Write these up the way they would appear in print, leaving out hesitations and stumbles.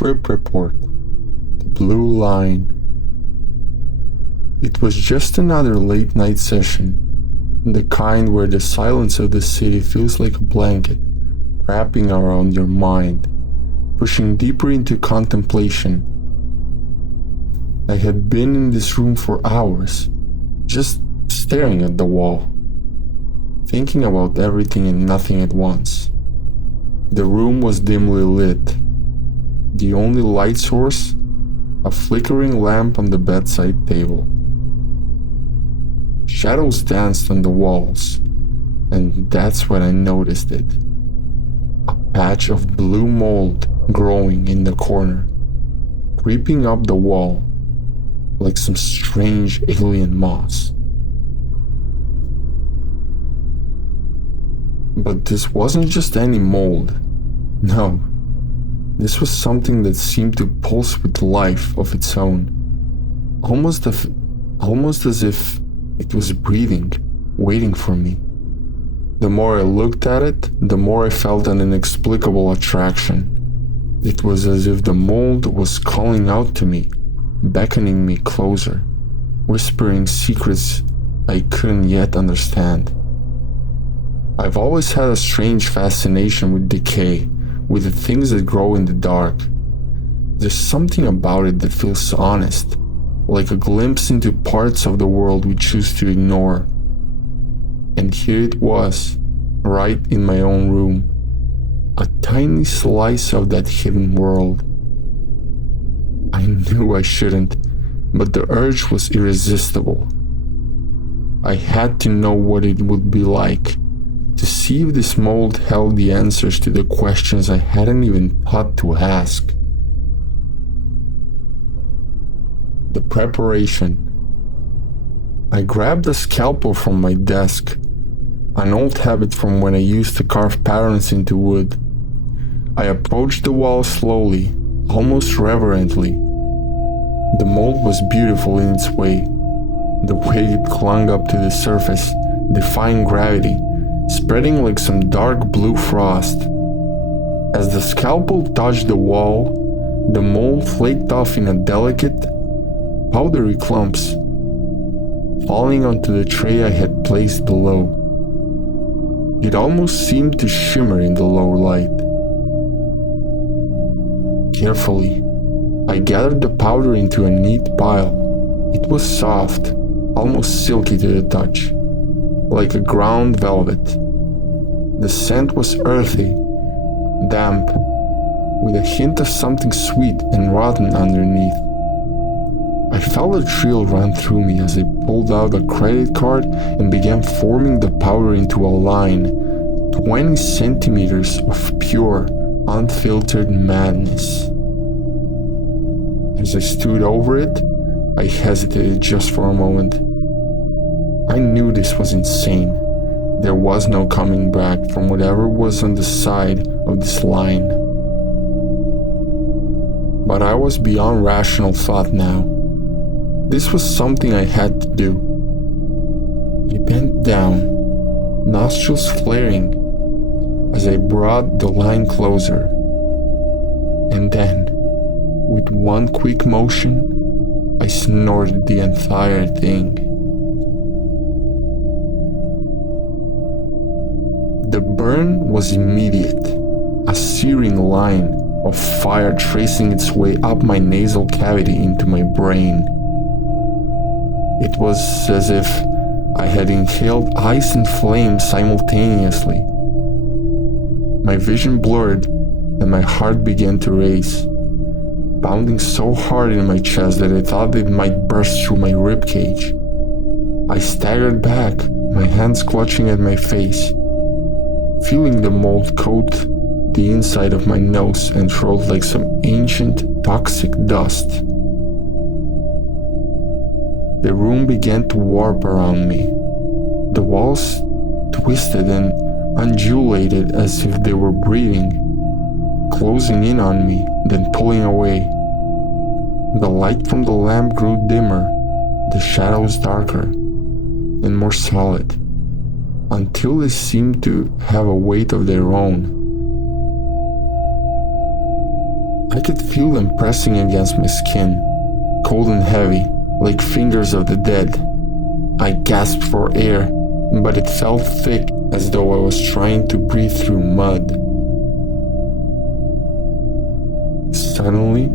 trip report, the blue line. It was just another late night session, the kind where the silence of the city feels like a blanket wrapping around your mind, pushing deeper into contemplation. I had been in this room for hours, just staring at the wall, thinking about everything and nothing at once. The room was dimly lit. The only light source, a flickering lamp on the bedside table. Shadows danced on the walls, and that's when I noticed it. A patch of blue mold growing in the corner, creeping up the wall like some strange alien moss. But this wasn't just any mold. No, this was something that seemed to pulse with life of its own, almost as if it was breathing, waiting for me. The more I looked at it, the more I felt an inexplicable attraction. It was as if the mold was calling out to me, beckoning me closer, whispering secrets I couldn't yet understand. I've always had a strange fascination with decay, with the things that grow in the dark. There's something about it that feels honest, like a glimpse into parts of the world we choose to ignore. And here it was, right in my own room, a tiny slice of that hidden world. I knew I shouldn't, but the urge was irresistible. I had to know what it would be like, to see if this mold held the answers to the questions I hadn't even thought to ask. The preparation. I grabbed a scalpel from my desk, an old habit from when I used to carve patterns into wood. I approached the wall slowly, almost reverently. The mold was beautiful in its way, the way it clung up to the surface, defying gravity, spreading like some dark blue frost. As the scalpel touched the wall, the mold flaked off in a delicate, powdery clumps, falling onto the tray I had placed below. It almost seemed to shimmer in the low light. Carefully, I gathered the powder into a neat pile. It was soft, almost silky to the touch, like a ground velvet. The scent was earthy, damp, with a hint of something sweet and rotten underneath. I felt a thrill run through me as I pulled out a credit card and began forming the powder into a line, 20 centimeters of pure, unfiltered madness. As I stood over it, I hesitated just for a moment. I knew this was insane. There was no coming back from whatever was on the side of this line. But I was beyond rational thought now. This was something I had to do. I bent down, nostrils flaring, as I brought the line closer. And then, with one quick motion, I snorted the entire thing. The burn was immediate, a searing line of fire tracing its way up my nasal cavity into my brain. It was as if I had inhaled ice and flame simultaneously. My vision blurred and my heart began to race, pounding so hard in my chest that I thought it might burst through my ribcage. I staggered back, my hands clutching at my face, feeling the mold coat the inside of my nose and throat like some ancient, toxic dust. The room began to warp around me. The walls twisted and undulated as if they were breathing, closing in on me, then pulling away. The light from the lamp grew dimmer, the shadows darker and more solid, until they seemed to have a weight of their own. I could feel them pressing against my skin, cold and heavy, like fingers of the dead. I gasped for air, but it felt thick as though I was trying to breathe through mud. Suddenly,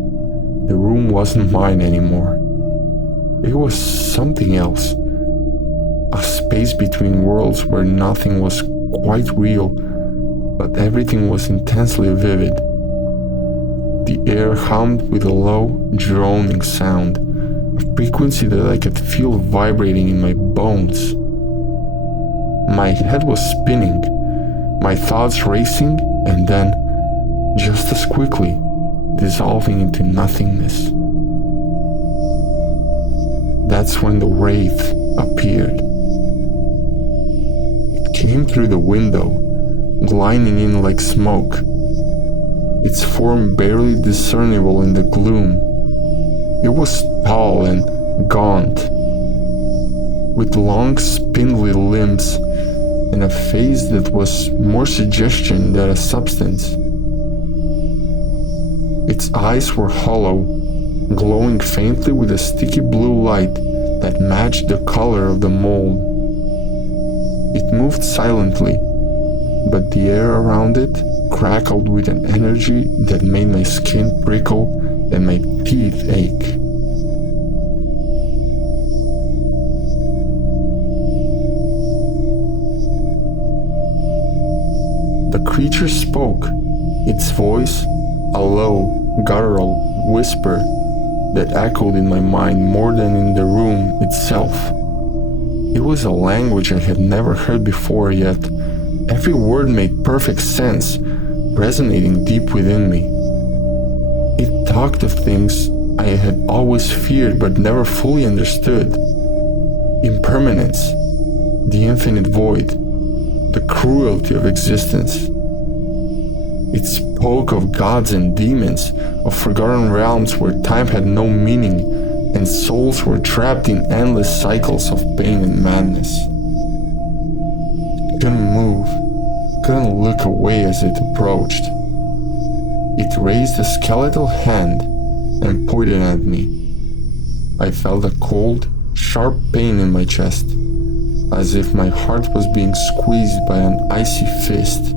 the room wasn't mine anymore. It was something else. A space between worlds where nothing was quite real, but everything was intensely vivid. The air hummed with a low, droning sound, a frequency that I could feel vibrating in my bones. My head was spinning, my thoughts racing, and then, just as quickly, dissolving into nothingness. That's when the wraith appeared. It came through the window, gliding in like smoke, its form barely discernible in the gloom. It was tall and gaunt, with long spindly limbs and a face that was more suggestion than a substance. Its eyes were hollow, glowing faintly with a sticky blue light that matched the color of the mold. It moved silently, but the air around it crackled with an energy that made my skin prickle and my teeth ache. The creature spoke, its voice a low, guttural whisper that echoed in my mind more than in the room itself. It was a language I had never heard before, yet every word made perfect sense, resonating deep within me. It talked of things I had always feared but never fully understood. Impermanence, the infinite void, the cruelty of existence. It spoke of gods and demons, of forgotten realms where time had no meaning, and souls were trapped in endless cycles of pain and madness. It couldn't move, couldn't look away as it approached. It raised a skeletal hand and pointed at me. I felt a cold, sharp pain in my chest, as if my heart was being squeezed by an icy fist.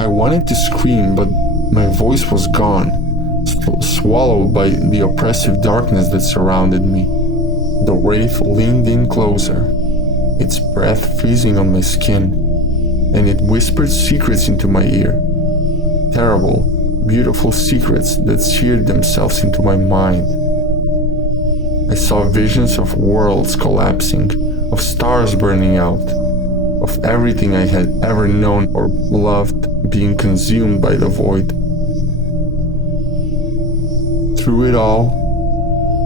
I wanted to scream, but my voice was gone, swallowed by the oppressive darkness that surrounded me. The wraith leaned in closer, its breath freezing on my skin, and it whispered secrets into my ear. Terrible, beautiful secrets that seared themselves into my mind. I saw visions of worlds collapsing, of stars burning out, of everything I had ever known or loved being consumed by the void. Through it all,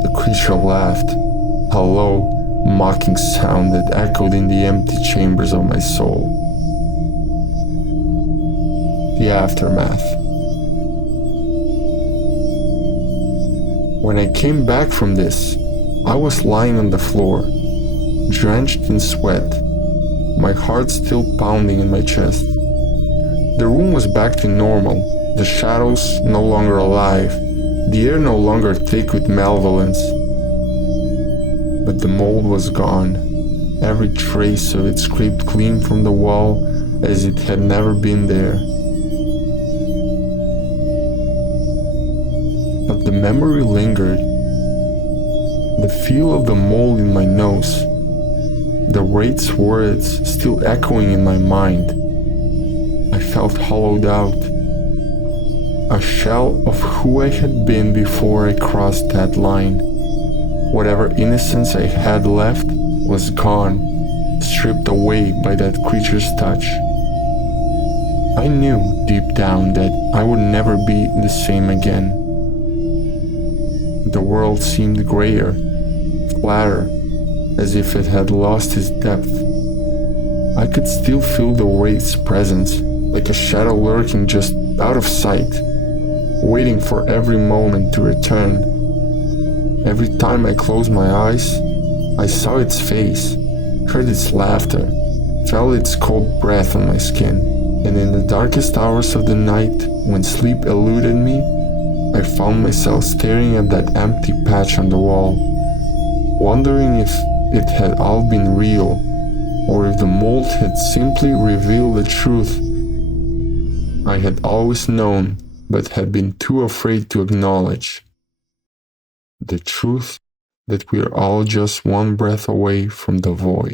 the creature laughed, a low, mocking sound that echoed in the empty chambers of my soul. The aftermath. When I came back from this, I was lying on the floor, drenched in sweat, my heart still pounding in my chest. The room was back to normal, the shadows no longer alive, the air no longer thick with malevolence. But the mold was gone, every trace of it scraped clean from the wall as it had never been there. But the memory lingered, the feel of the mold in my nose, the wraith's words still echoing in my mind. I felt hollowed out, a shell of who I had been before I crossed that line. Whatever innocence I had left was gone, stripped away by that creature's touch. I knew deep down that I would never be the same again. The world seemed grayer, flatter, as if it had lost its depth. I could still feel the wraith's presence, like a shadow lurking just out of sight, waiting for every moment to return. Every time I closed my eyes, I saw its face, heard its laughter, felt its cold breath on my skin. And in the darkest hours of the night, when sleep eluded me, I found myself staring at that empty patch on the wall, wondering if it had all been real, or if the mold had simply revealed the truth I had always known but had been too afraid to acknowledge. The truth that we are all just one breath away from the void.